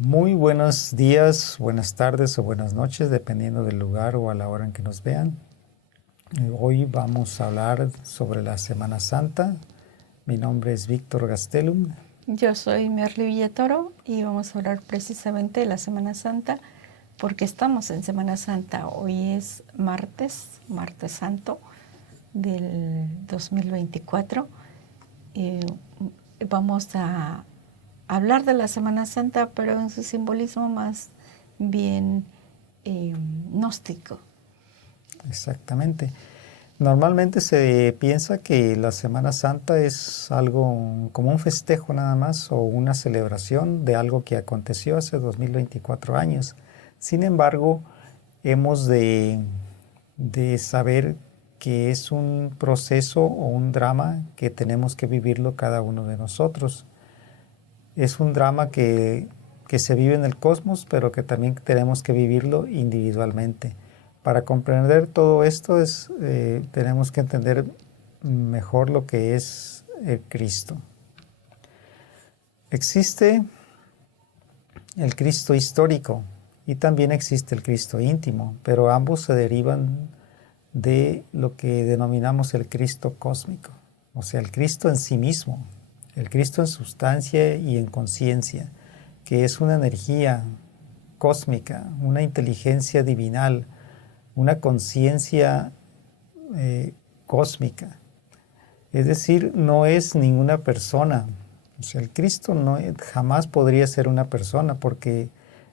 Muy buenos días, buenas tardes o buenas noches, dependiendo del lugar o a la hora en que nos vean. Hoy vamos a hablar sobre la Semana Santa. Mi nombre es Víctor Gastelum. Yo soy Merly Villatoro y vamos a hablar precisamente de la Semana Santa porque estamos en Semana Santa. Hoy es martes Santo del 2024. Vamos a hablar de la Semana Santa, pero en su simbolismo más bien gnóstico. Exactamente. Normalmente se piensa que la Semana Santa es algo como un festejo nada más o una celebración de algo que aconteció hace 2024 años. Sin embargo, hemos de saber que es un proceso o un drama que tenemos que vivirlo cada uno de nosotros. Es un drama que se vive en el cosmos, pero que también tenemos que vivirlo individualmente. Para comprender todo esto tenemos que entender mejor lo que es el Cristo. Existe el Cristo histórico y también existe el Cristo íntimo, pero ambos se derivan de lo que denominamos el Cristo cósmico, o sea, el Cristo en sí mismo, el Cristo en sustancia y en conciencia, que es una energía cósmica, una inteligencia divinal, una conciencia cósmica. Es decir, no es ninguna persona. O sea, el Cristo jamás podría ser una persona porque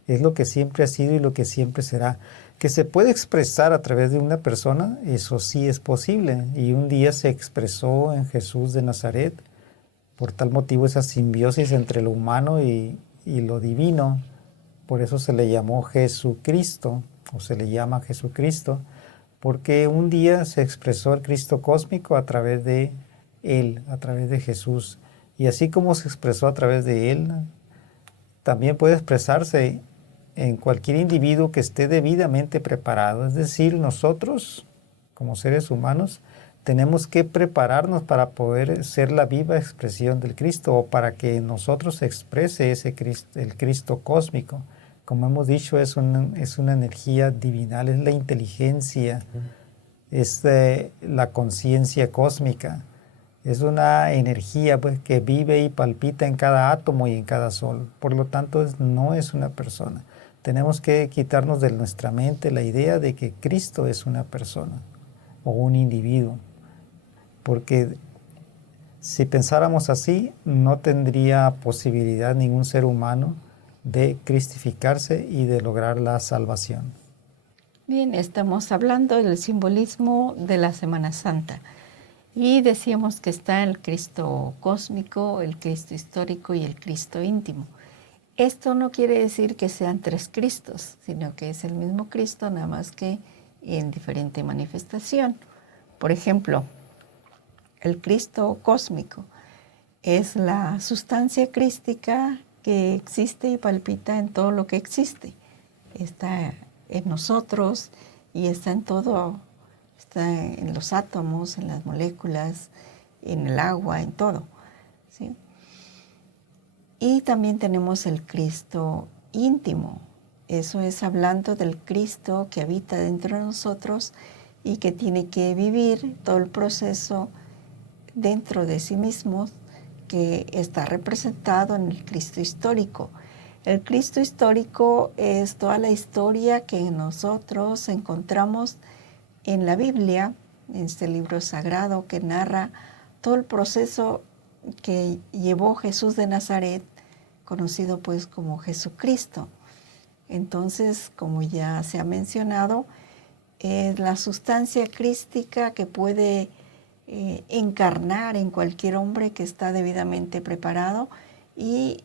es lo que siempre ha sido y lo que siempre será. Que se puede expresar a través de una persona, eso sí es posible. Y un día se expresó en Jesús de Nazaret. Por tal motivo esa simbiosis entre lo humano y lo divino. Por eso se le llamó Jesucristo, o se le llama Jesucristo, porque un día se expresó el Cristo cósmico a través de Él, a través de Jesús. Y así como se expresó a través de Él, también puede expresarse en cualquier individuo que esté debidamente preparado. Es decir, nosotros, como seres humanos, tenemos que prepararnos para poder ser la viva expresión del Cristo o para que nosotros se exprese el Cristo cósmico. Como hemos dicho, es una energía divinal, es la inteligencia, es la conciencia cósmica. Es una energía pues, que vive y palpita en cada átomo y en cada sol. Por lo tanto, no es una persona. Tenemos que quitarnos de nuestra mente la idea de que Cristo es una persona o un individuo. Porque si pensáramos así, no tendría posibilidad ningún ser humano de cristificarse y de lograr la salvación. Bien, estamos hablando del simbolismo de la Semana Santa. Y decíamos que está el Cristo cósmico, el Cristo histórico y el Cristo íntimo. Esto no quiere decir que sean tres Cristos, sino que es el mismo Cristo, nada más que en diferente manifestación. Por ejemplo, el Cristo cósmico es la sustancia crística que existe y palpita en todo lo que existe. Está en nosotros y está en todo. Está en los átomos, en las moléculas, en el agua, en todo, ¿sí? Y también tenemos el Cristo íntimo. Eso es hablando del Cristo que habita dentro de nosotros y que tiene que vivir todo el proceso dentro de sí mismo, que está representado en el Cristo histórico. El Cristo histórico es toda la historia que nosotros encontramos en la Biblia, en este libro sagrado que narra todo el proceso que llevó Jesús de Nazaret, conocido pues como Jesucristo. Entonces, como ya se ha mencionado, es la sustancia crística que puede encarnar en cualquier hombre que está debidamente preparado, y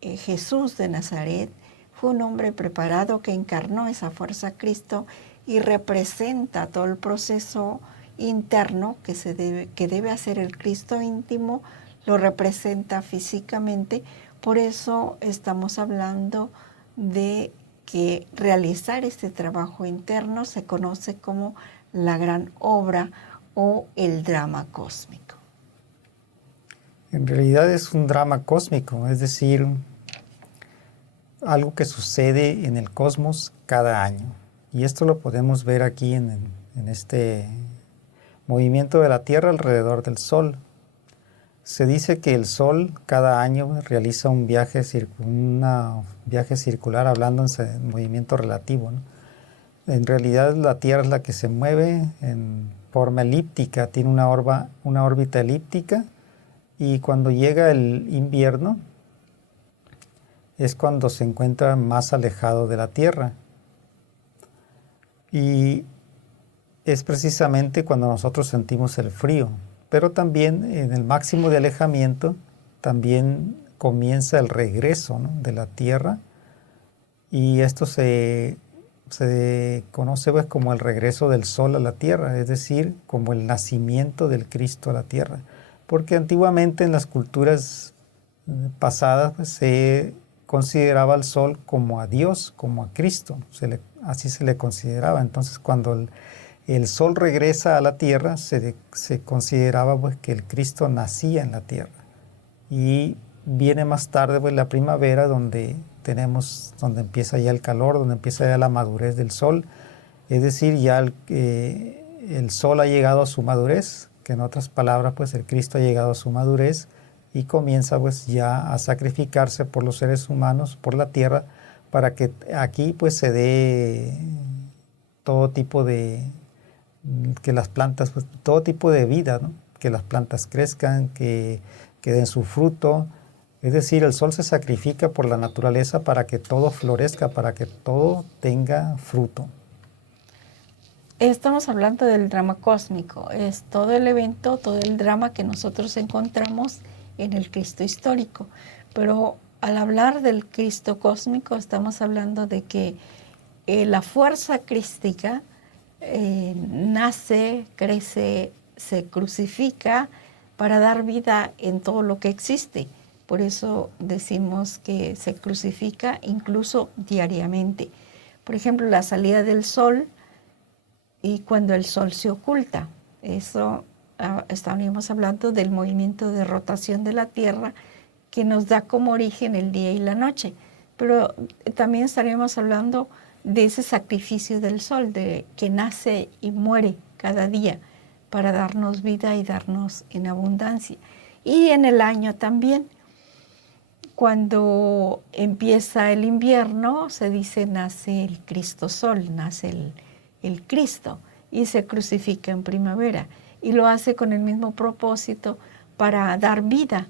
Jesús de Nazaret fue un hombre preparado que encarnó esa fuerza Cristo y representa todo el proceso interno que debe hacer el Cristo íntimo, lo representa físicamente. Por eso estamos hablando de que realizar este trabajo interno se conoce como la gran obra o el drama cósmico. En realidad es un drama cósmico, es decir, algo que sucede en el cosmos cada año. Y esto lo podemos ver aquí en este movimiento de la Tierra alrededor del Sol. Se dice que el Sol cada año realiza un viaje circular, hablando en movimiento relativo, ¿no? En realidad la Tierra es la que se mueve en forma elíptica, tiene una órbita elíptica, y cuando llega el invierno es cuando se encuentra más alejado de la Tierra. Y es precisamente cuando nosotros sentimos el frío. Pero también en el máximo de alejamiento también comienza el regreso, ¿no?, de la Tierra, y esto se conoce pues como el regreso del Sol a la Tierra, es decir, como el nacimiento del Cristo a la Tierra. Porque antiguamente en las culturas pasadas pues, se consideraba al Sol como a Dios, como a Cristo, así se le consideraba. Entonces cuando el Sol regresa a la Tierra, se consideraba pues, que el Cristo nacía en la Tierra. Y viene más tarde pues, la primavera, donde empieza ya el calor, donde empieza ya la madurez del Sol. Es decir, ya el Sol ha llegado a su madurez, que en otras palabras, pues el Cristo ha llegado a su madurez y comienza pues ya a sacrificarse por los seres humanos, por la Tierra, para que aquí pues se dé todo tipo de que las plantas, pues, todo tipo de vida, ¿no?, que las plantas crezcan, que den su fruto. Es decir, el Sol se sacrifica por la naturaleza para que todo florezca, para que todo tenga fruto. Estamos hablando del drama cósmico, es todo el evento, todo el drama que nosotros encontramos en el Cristo histórico. Pero al hablar del Cristo cósmico estamos hablando de que la fuerza crística nace, crece, se crucifica para dar vida en todo lo que existe. Por eso decimos que se crucifica incluso diariamente. Por ejemplo, la salida del Sol y cuando el Sol se oculta. Eso estaríamos hablando del movimiento de rotación de la Tierra que nos da como origen el día y la noche. Pero también estaríamos hablando de ese sacrificio del Sol, de que nace y muere cada día para darnos vida y darnos en abundancia. Y en el año también, cuando empieza el invierno, se dice nace el Cristo Sol, nace el Cristo, y se crucifica en primavera. Y lo hace con el mismo propósito para dar vida.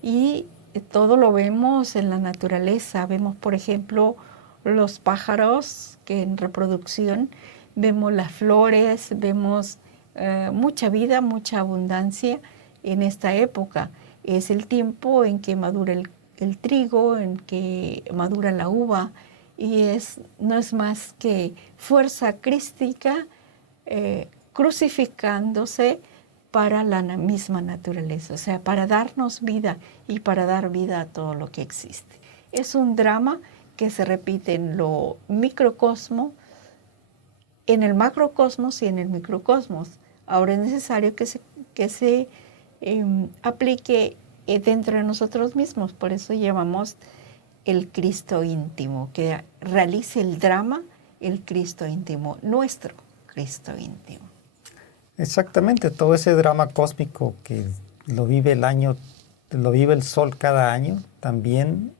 Y todo lo vemos en la naturaleza. Vemos, por ejemplo, los pájaros que en reproducción, vemos las flores, vemos mucha vida, mucha abundancia en esta época. Es el tiempo en que madura el trigo, en que madura la uva, y no es más que fuerza crística crucificándose para la misma naturaleza, o sea, para darnos vida y para dar vida a todo lo que existe. Es un drama que se repite en lo microcosmo, en el macrocosmos y en el microcosmos. Ahora es necesario que se aplique dentro de nosotros mismos. Por eso llamamos el Cristo íntimo, que realice el drama, el Cristo íntimo, nuestro Cristo íntimo. Exactamente, todo ese drama cósmico que lo vive el Sol cada año, también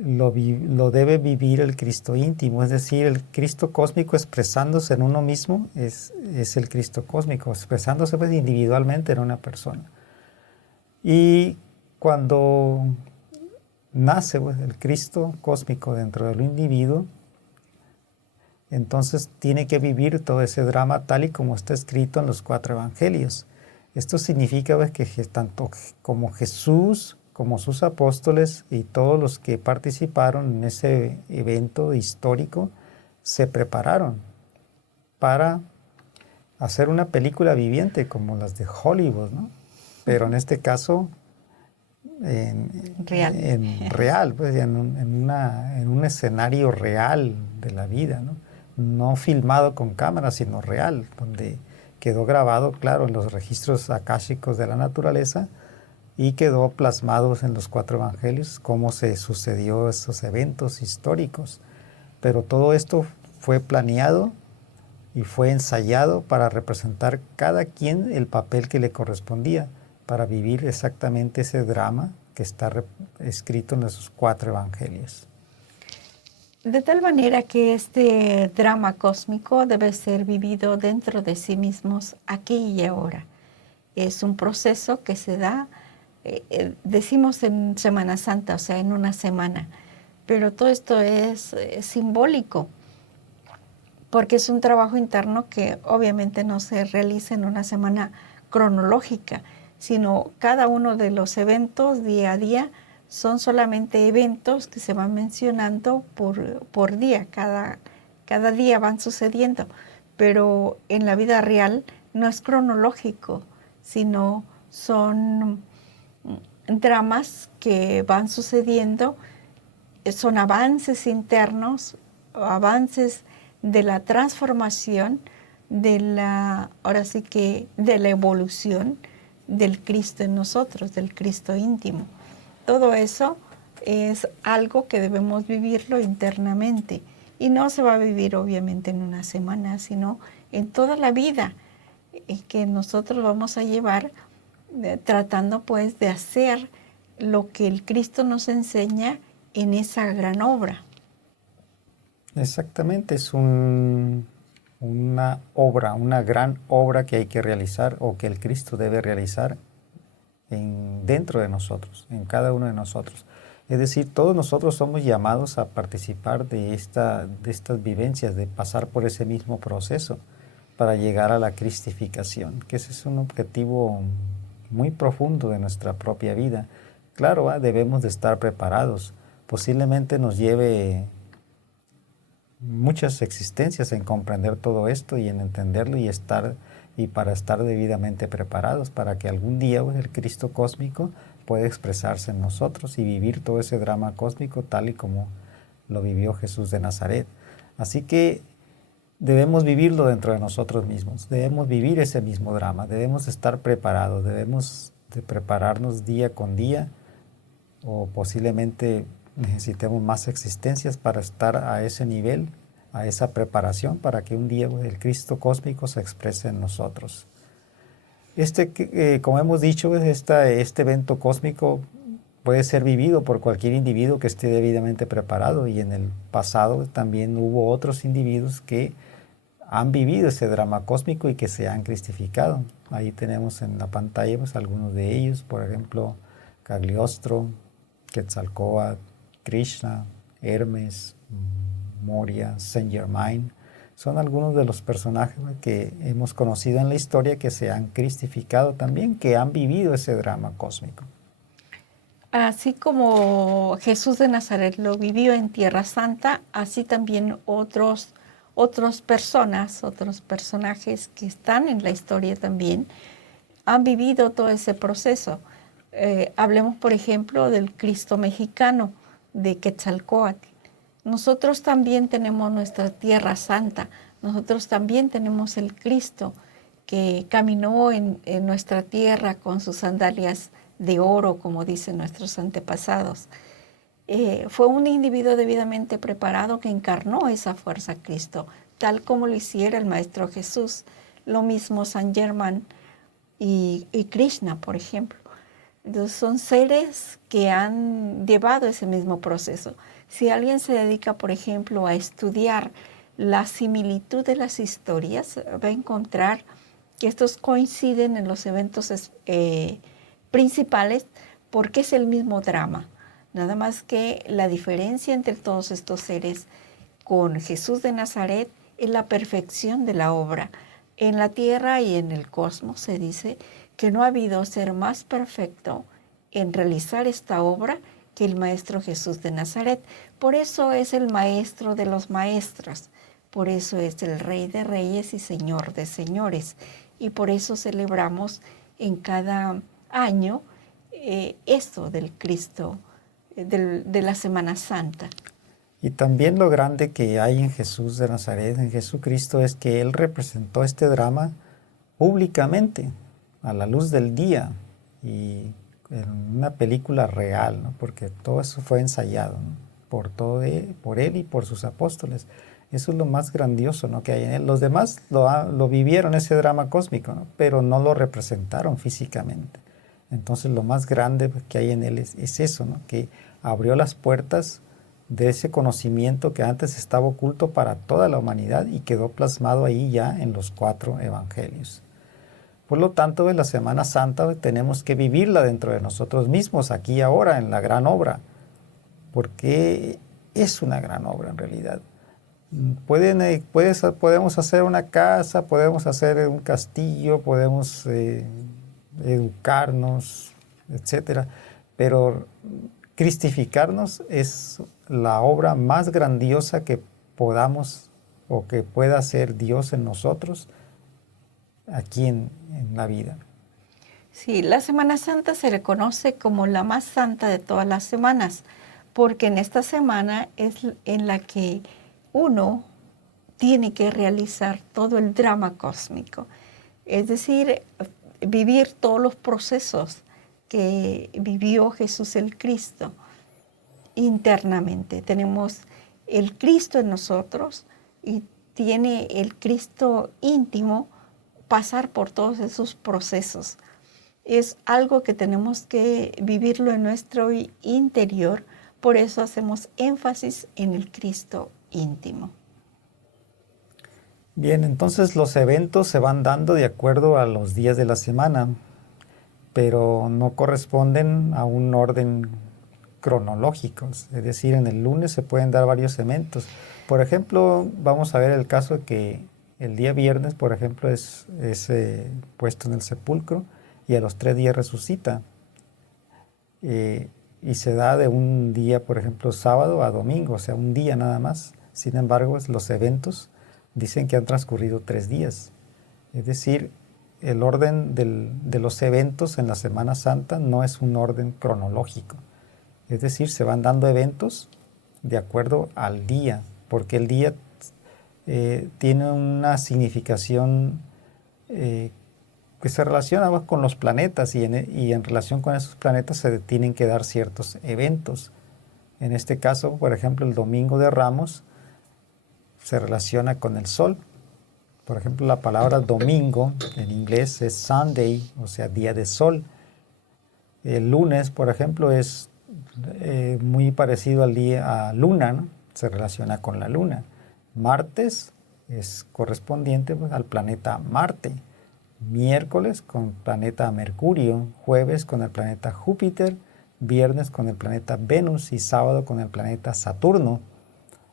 lo debe vivir el Cristo íntimo. Es decir, el Cristo cósmico expresándose en uno mismo es el Cristo cósmico, expresándose pues, individualmente en una persona. Y cuando nace pues, el Cristo cósmico dentro del individuo, entonces tiene que vivir todo ese drama tal y como está escrito en los 4 evangelios. Esto significa pues, que tanto como Jesús, como sus apóstoles y todos los que participaron en ese evento histórico, se prepararon para hacer una película viviente como las de Hollywood, ¿no? Pero en este caso real, pues, en un escenario real de la vida, ¿no? No filmado con cámara, sino real, donde quedó grabado, claro, en los registros akáshicos de la naturaleza, y quedó plasmados en los 4 evangelios cómo se sucedió esos eventos históricos. Pero todo esto fue planeado y fue ensayado para representar cada quien el papel que le correspondía, para vivir exactamente ese drama que está escrito en esos 4 evangelios. De tal manera que este drama cósmico debe ser vivido dentro de sí mismos aquí y ahora. Es un proceso que se da, decimos en Semana Santa, o sea, en una semana, pero todo esto es simbólico, porque es un trabajo interno que obviamente no se realiza en una semana cronológica, sino cada uno de los eventos día a día son solamente eventos que se van mencionando por día, cada día van sucediendo, pero en la vida real no es cronológico, sino son dramas que van sucediendo, son avances internos, avances de la transformación, ahora sí que de la evolución del Cristo en nosotros, del Cristo íntimo. Todo eso es algo que debemos vivirlo internamente y no se va a vivir obviamente en una semana, sino en toda la vida que nosotros vamos a llevar tratando pues de hacer lo que el Cristo nos enseña en esa gran obra. Exactamente, es una obra, una gran obra que hay que realizar o que el Cristo debe realizar dentro de nosotros, en cada uno de nosotros. Es decir, todos nosotros somos llamados a participar de estas vivencias, de pasar por ese mismo proceso para llegar a la cristificación, que ese es un objetivo muy profundo de nuestra propia vida. Claro, debemos de estar preparados. Posiblemente nos lleve muchas existencias en comprender todo esto y en entenderlo y para estar debidamente preparados para que algún día el Cristo cósmico pueda expresarse en nosotros y vivir todo ese drama cósmico tal y como lo vivió Jesús de Nazaret. Así que debemos vivirlo dentro de nosotros mismos, debemos vivir ese mismo drama, debemos estar preparados, debemos de prepararnos día con día, o posiblemente necesitemos más existencias para estar a ese nivel, a esa preparación, para que un día el Cristo cósmico se exprese en nosotros. Como hemos dicho, este evento cósmico puede ser vivido por cualquier individuo que esté debidamente preparado, y en el pasado también hubo otros individuos que han vivido ese drama cósmico y que se han cristificado. Ahí tenemos en la pantalla pues, algunos de ellos, por ejemplo, Cagliostro, Quetzalcóatl, Krishna, Hermes, Moria, Saint Germain. Son algunos de los personajes que hemos conocido en la historia que se han cristificado también, que han vivido ese drama cósmico. Así como Jesús de Nazaret lo vivió en Tierra Santa, así también otros personajes que están en la historia también han vivido todo ese proceso. Hablemos, por ejemplo, del Cristo mexicano, de Quetzalcóatl. Nosotros también tenemos nuestra Tierra Santa, nosotros también tenemos el Cristo que caminó en nuestra tierra con sus sandalias de oro, como dicen nuestros antepasados. Fue un individuo debidamente preparado que encarnó esa fuerza Cristo, tal como lo hiciera el Maestro Jesús. Lo mismo San Germán y Krishna, por ejemplo. Entonces, son seres que han llevado ese mismo proceso. Si alguien se dedica, por ejemplo, a estudiar la similitud de las historias, va a encontrar que estos coinciden en los eventos principales porque es el mismo drama. Nada más que la diferencia entre todos estos seres con Jesús de Nazaret es la perfección de la obra. En la tierra y en el cosmos se dice que no ha habido ser más perfecto en realizar esta obra que el Maestro Jesús de Nazaret. Por eso es el Maestro de los maestros, por eso es el Rey de reyes y Señor de señores. Y por eso celebramos en cada año esto del Cristo, de la Semana Santa. Y también lo grande que hay en Jesús de Nazaret, en Jesucristo, es que Él representó este drama públicamente, a la luz del día. Y en una película real, ¿no? Porque todo eso fue ensayado, ¿no? Por él y por sus apóstoles. Eso es lo más grandioso, ¿no?, que hay en él. Los demás lo vivieron, ese drama cósmico, ¿no?, pero no lo representaron físicamente. Entonces lo más grande que hay en él es eso, ¿no?, que abrió las puertas de ese conocimiento que antes estaba oculto para toda la humanidad y quedó plasmado ahí ya en los 4 evangelios. Por lo tanto, en la Semana Santa tenemos que vivirla dentro de nosotros mismos, aquí y ahora, en la gran obra, porque es una gran obra en realidad. Podemos hacer una casa, podemos hacer un castillo, podemos educarnos, etcétera, pero cristificarnos es la obra más grandiosa que podamos o que pueda hacer Dios en nosotros aquí en la vida. Sí, la Semana Santa se le conoce como la más santa de todas las semanas, porque en esta semana es en la que uno tiene que realizar todo el drama cósmico, es decir, vivir todos los procesos que vivió Jesús el Cristo internamente. Tenemos el Cristo en nosotros y tiene el Cristo íntimo pasar por todos esos procesos. Es algo que tenemos que vivirlo en nuestro interior, por eso hacemos énfasis en el Cristo íntimo. Bien, entonces los eventos se van dando de acuerdo a los días de la semana, pero no corresponden a un orden cronológico. Es decir, en el lunes se pueden dar varios eventos. Por ejemplo, vamos a ver el caso de que el día viernes, por ejemplo, es puesto en el sepulcro y a los 3 días resucita. Y se da de un día, por ejemplo, sábado a domingo, o sea, un día nada más. Sin embargo, los eventos dicen que han transcurrido 3 días. Es decir, el orden de los eventos en la Semana Santa no es un orden cronológico. Es decir, se van dando eventos de acuerdo al día, porque el día tiene una significación que se relaciona con los planetas y en relación con esos planetas se tienen que dar ciertos eventos. En este caso, por ejemplo, el Domingo de Ramos se relaciona con el sol. Por ejemplo, la palabra domingo en inglés es Sunday, o sea, día de sol. El lunes, por ejemplo, es muy parecido al día a luna, ¿no? Se relaciona con la luna. Martes es correspondiente, pues, al planeta Marte. Miércoles con planeta Mercurio. Jueves con el planeta Júpiter. Viernes con el planeta Venus y sábado con el planeta Saturno.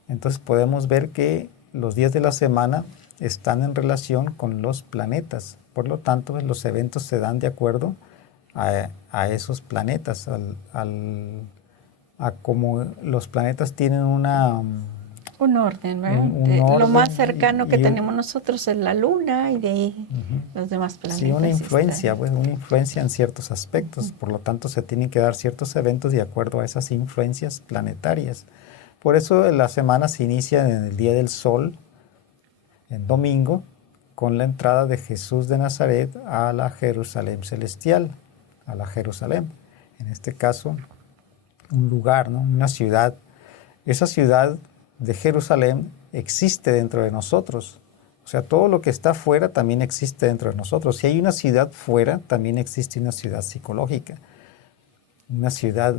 Entonces podemos ver que los días de la semana están en relación con los planetas. Por lo tanto, pues, los eventos se dan de acuerdo a esos planetas, a cómo los planetas tienen un orden, ¿verdad? Un orden, lo más cercano que tenemos nosotros es la luna y de ahí los demás planetas. Sí, una influencia, pues, una influencia en ciertos aspectos. Por lo tanto, se tienen que dar ciertos eventos de acuerdo a esas influencias planetarias. Por eso la semana se inicia en el Día del Sol, en domingo, con la entrada de Jesús de Nazaret a la Jerusalén celestial, a la Jerusalén. En este caso, un lugar, ¿no?, una ciudad. Esa ciudad de Jerusalén existe dentro de nosotros. O sea, todo lo que está fuera también existe dentro de nosotros. Si hay una ciudad fuera, también existe una ciudad psicológica. Una ciudad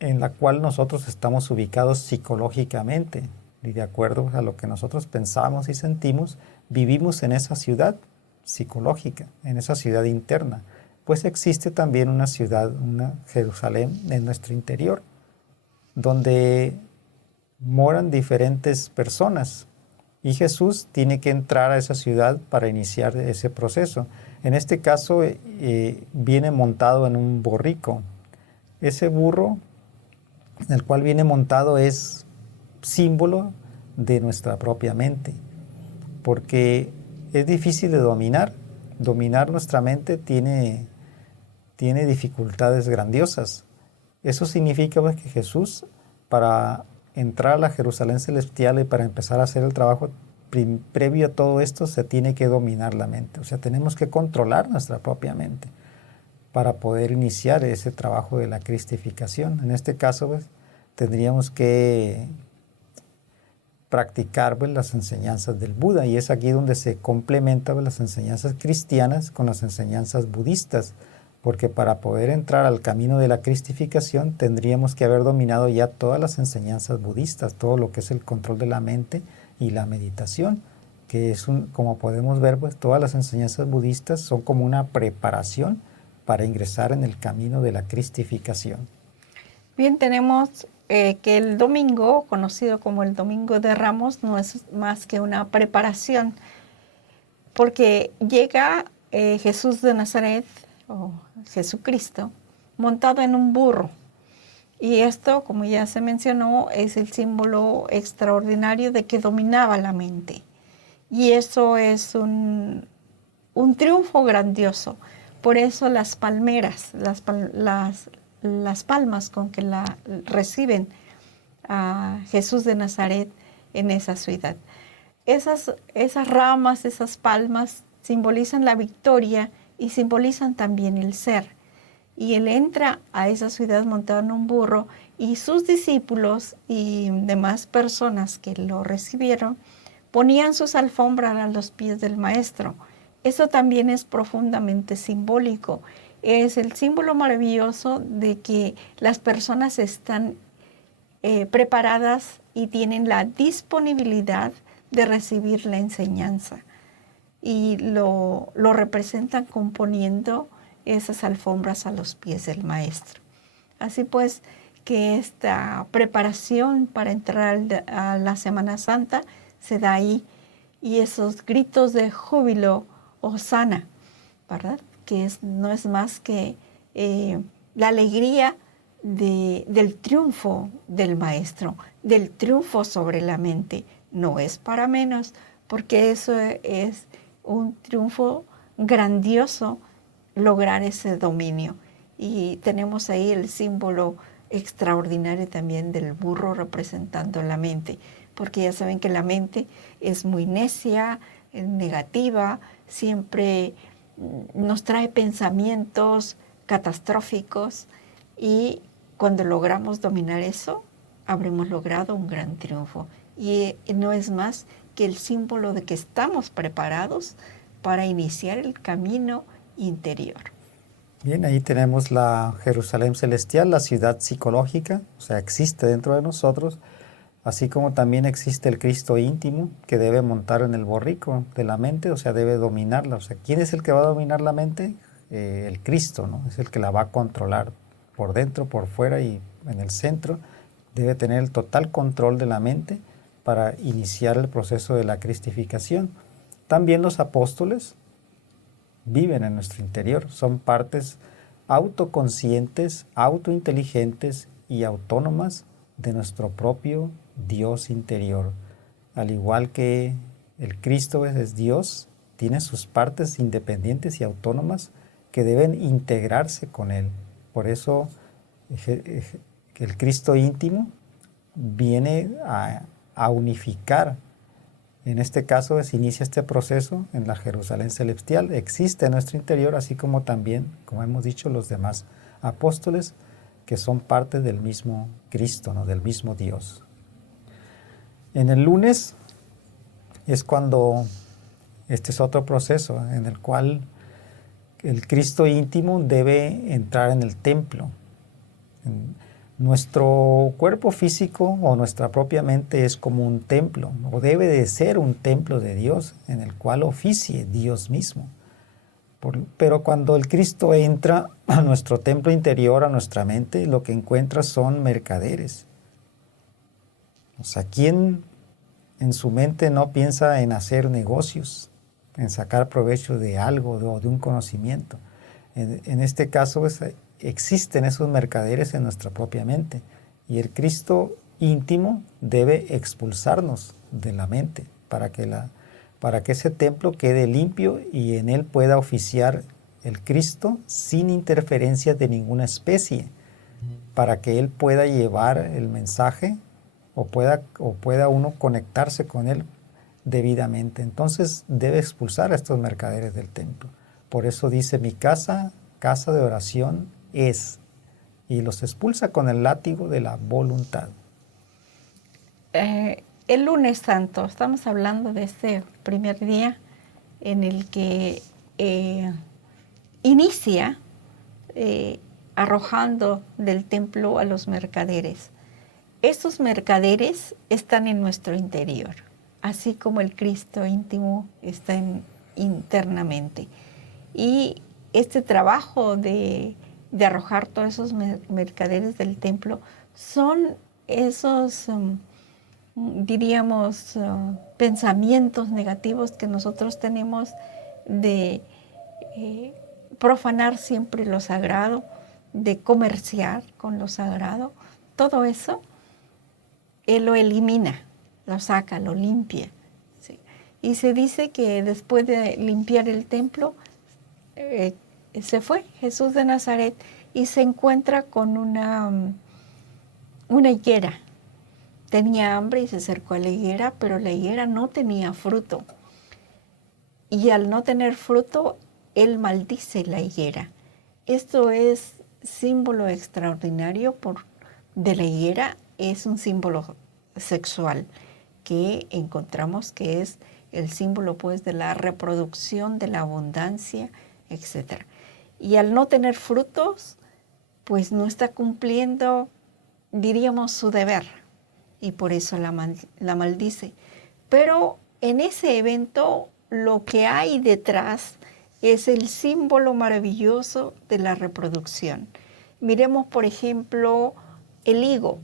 en la cual nosotros estamos ubicados psicológicamente. Y de acuerdo a lo que nosotros pensamos y sentimos, vivimos en esa ciudad psicológica, en esa ciudad interna. Pues existe también una ciudad, una Jerusalén en nuestro interior, donde moran diferentes personas. Y Jesús tiene que entrar a esa ciudad para iniciar ese proceso. En este caso, viene montado en un borrico. Ese burro en el cual viene montado es símbolo de nuestra propia mente, porque es difícil de dominar. Dominar nuestra mente tiene dificultades grandiosas. Eso significa, pues, que Jesús, para entrar a la Jerusalén celestial y para empezar a hacer el trabajo previo a todo esto, se tiene que dominar la mente. O sea, tenemos que controlar nuestra propia mente. para poder iniciar ese trabajo de la cristificación. En este caso, pues, tendríamos que practicar, pues, las enseñanzas del Buda, y es aquí donde se complementan, pues, las enseñanzas cristianas con las enseñanzas budistas, porque para poder entrar al camino de la cristificación tendríamos que haber dominado ya todas las enseñanzas budistas, todo lo que es el control de la mente y la meditación, que es como podemos ver, pues todas las enseñanzas budistas son como una preparación para ingresar en el camino de la cristificación. Bien, tenemos que el domingo, conocido como el Domingo de Ramos, no es más que una preparación, porque llega Jesús de Nazaret, o Jesucristo, montado en un burro. Y esto, como ya se mencionó, es el símbolo extraordinario de que dominaba la mente. Y eso es un triunfo grandioso. Por eso las palmeras, las palmas con que la reciben a Jesús de Nazaret en esa ciudad. Esas ramas, esas palmas simbolizan la victoria y simbolizan también el ser. Y él entra a esa ciudad montado en un burro, y sus discípulos y demás personas que lo recibieron ponían sus alfombras a los pies del maestro. Eso también es profundamente simbólico. Es el símbolo maravilloso de que las personas están preparadas y tienen la disponibilidad de recibir la enseñanza. Y lo representan componiendo esas alfombras a los pies del maestro. Así pues, que esta preparación para entrar a la Semana Santa se da ahí, y esos gritos de júbilo, hosana, ¿verdad? Que no es más que la alegría del triunfo del maestro, del triunfo sobre la mente. No es para menos, porque eso es un triunfo grandioso, lograr ese dominio. Y tenemos ahí el símbolo extraordinario también del burro representando la mente, porque ya saben que la mente es muy necia, negativa, siempre nos trae pensamientos catastróficos, y cuando logramos dominar eso, habremos logrado un gran triunfo. Y no es más que el símbolo de que estamos preparados para iniciar el camino interior. Bien, ahí tenemos la Jerusalén celestial, la ciudad psicológica, o sea, existe dentro de nosotros, así como también existe el Cristo íntimo, que debe montar en el borrico de la mente, o sea, debe dominarla. O sea, ¿quién es el que va a dominar la mente? El Cristo, ¿no? Es el que la va a controlar por dentro, por fuera y en el centro. Debe tener el total control de la mente para iniciar el proceso de la cristificación. También los apóstoles viven en nuestro interior, son partes autoconscientes, autointeligentes y autónomas de nuestro propio Dios interior. Al igual que el Cristo es Dios, tiene sus partes independientes y autónomas que deben integrarse con Él. Por eso el Cristo íntimo viene a unificar. En este caso se inicia este proceso en la Jerusalén celestial. Existe en nuestro interior, así como también, como hemos dicho, los demás apóstoles, que son parte del mismo Cristo, ¿no? Del mismo Dios. En el lunes es cuando este es otro proceso en el cual el Cristo íntimo debe entrar en el templo. Nuestro cuerpo físico o nuestra propia mente es como un templo, o debe de ser un templo de Dios en el cual oficie Dios mismo. Pero cuando el Cristo entra a nuestro templo interior, a nuestra mente, lo que encuentra son mercaderes. O sea, ¿quién en su mente no piensa en hacer negocios, en sacar provecho de algo o de un conocimiento? En este caso, pues, existen esos mercaderes en nuestra propia mente, y el Cristo íntimo debe expulsarnos de la mente para que ese templo quede limpio y en él pueda oficiar el Cristo sin interferencia de ninguna especie, para que él pueda llevar el mensaje o pueda uno conectarse con él debidamente. Entonces debe expulsar a estos mercaderes del templo. Por eso dice: mi casa casa de oración es, y los expulsa con el látigo de la voluntad. El lunes santo, estamos hablando de este primer día en el que inicia arrojando del templo a los mercaderes. Estos mercaderes están en nuestro interior, así como el Cristo íntimo está internamente. Y este trabajo de arrojar todos esos mercaderes del templo son esos, diríamos, pensamientos negativos que nosotros tenemos de profanar siempre lo sagrado, de comerciar con lo sagrado. Todo eso Él lo elimina, lo saca, lo limpia. ¿Sí? Y se dice que después de limpiar el templo, se fue Jesús de Nazaret y se encuentra con una higuera. Tenía hambre y se acercó a la higuera, pero la higuera no tenía fruto. Y al no tener fruto, Él maldice la higuera. Esto es símbolo extraordinario de la higuera. Es un símbolo sexual que encontramos que es el símbolo pues de la reproducción, de la abundancia, etc. Y al no tener frutos, pues no está cumpliendo, diríamos, su deber, y por eso la maldice. Pero en ese evento lo que hay detrás es el símbolo maravilloso de la reproducción. Miremos, por ejemplo, el higo.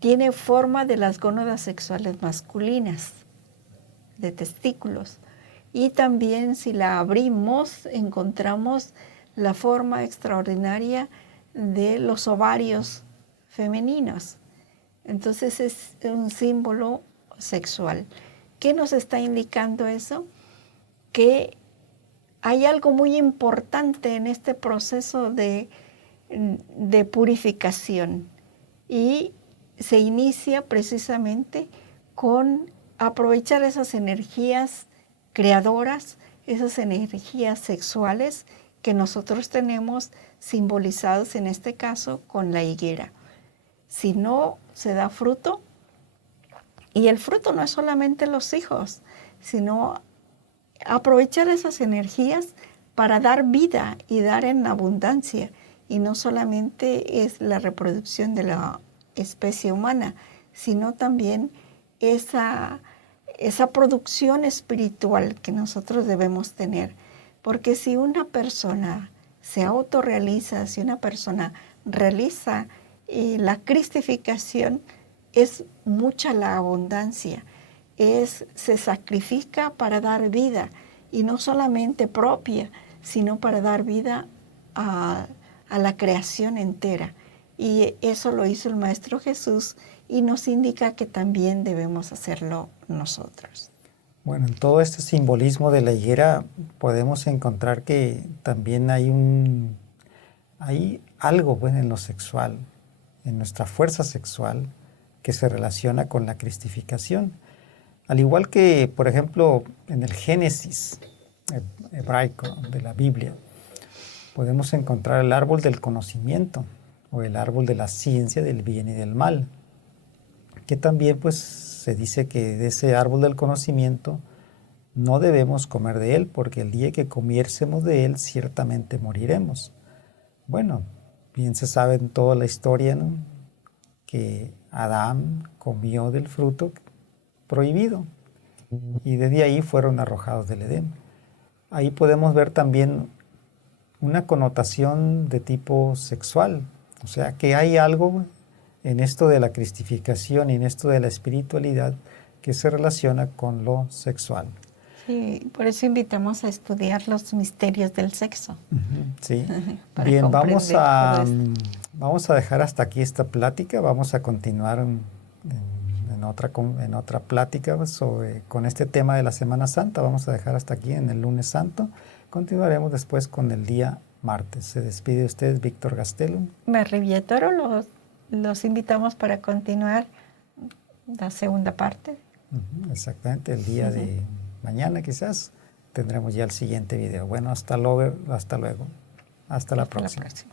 Tiene forma de las gónadas sexuales masculinas, de testículos. Y también si la abrimos, encontramos la forma extraordinaria de los ovarios femeninos. Entonces es un símbolo sexual. ¿Qué nos está indicando eso? Que hay algo muy importante en este proceso de purificación, y se inicia precisamente con aprovechar esas energías creadoras, esas energías sexuales que nosotros tenemos simbolizados en este caso con la higuera. Si no se da fruto, y el fruto no es solamente los hijos, sino aprovechar esas energías para dar vida y dar en abundancia. Y no solamente es la reproducción de la especie humana, sino también esa producción espiritual que nosotros debemos tener. Porque si una persona se autorrealiza, si una persona realiza la cristificación, es mucha la abundancia, se sacrifica para dar vida, y no solamente propia, sino para dar vida a la creación entera. Y eso lo hizo el Maestro Jesús y nos indica que también debemos hacerlo nosotros. Bueno, en todo este simbolismo de la higuera podemos encontrar que también hay algo bueno en lo sexual, en nuestra fuerza sexual, que se relaciona con la cristificación. Al igual que, por ejemplo, en el Génesis hebraico de la Biblia, podemos encontrar el árbol del conocimiento o el árbol de la ciencia del bien y del mal, que también pues se dice que de ese árbol del conocimiento no debemos comer de él, porque el día que comiésemos de él ciertamente moriremos. Bueno, bien se sabe en toda la historia, ¿no?, que Adán comió del fruto prohibido y desde ahí fueron arrojados del Edén. Ahí podemos ver también una connotación de tipo sexual, o sea que hay algo en esto de la cristificación y en esto de la espiritualidad que se relaciona con lo sexual. Sí, por eso invitamos a estudiar los misterios del sexo. Sí. Bien, vamos a dejar hasta aquí esta plática. Vamos a continuar en otra plática con este tema de la Semana Santa. Vamos a dejar hasta aquí en el lunes santo. Continuaremos después con el día martes. Se despide usted, Víctor Gastelum. Merry Villatoro, los invitamos para continuar la segunda parte. Exactamente, el día de mañana quizás tendremos ya el siguiente video. Bueno, hasta luego. Hasta la Hasta la próxima. próxima.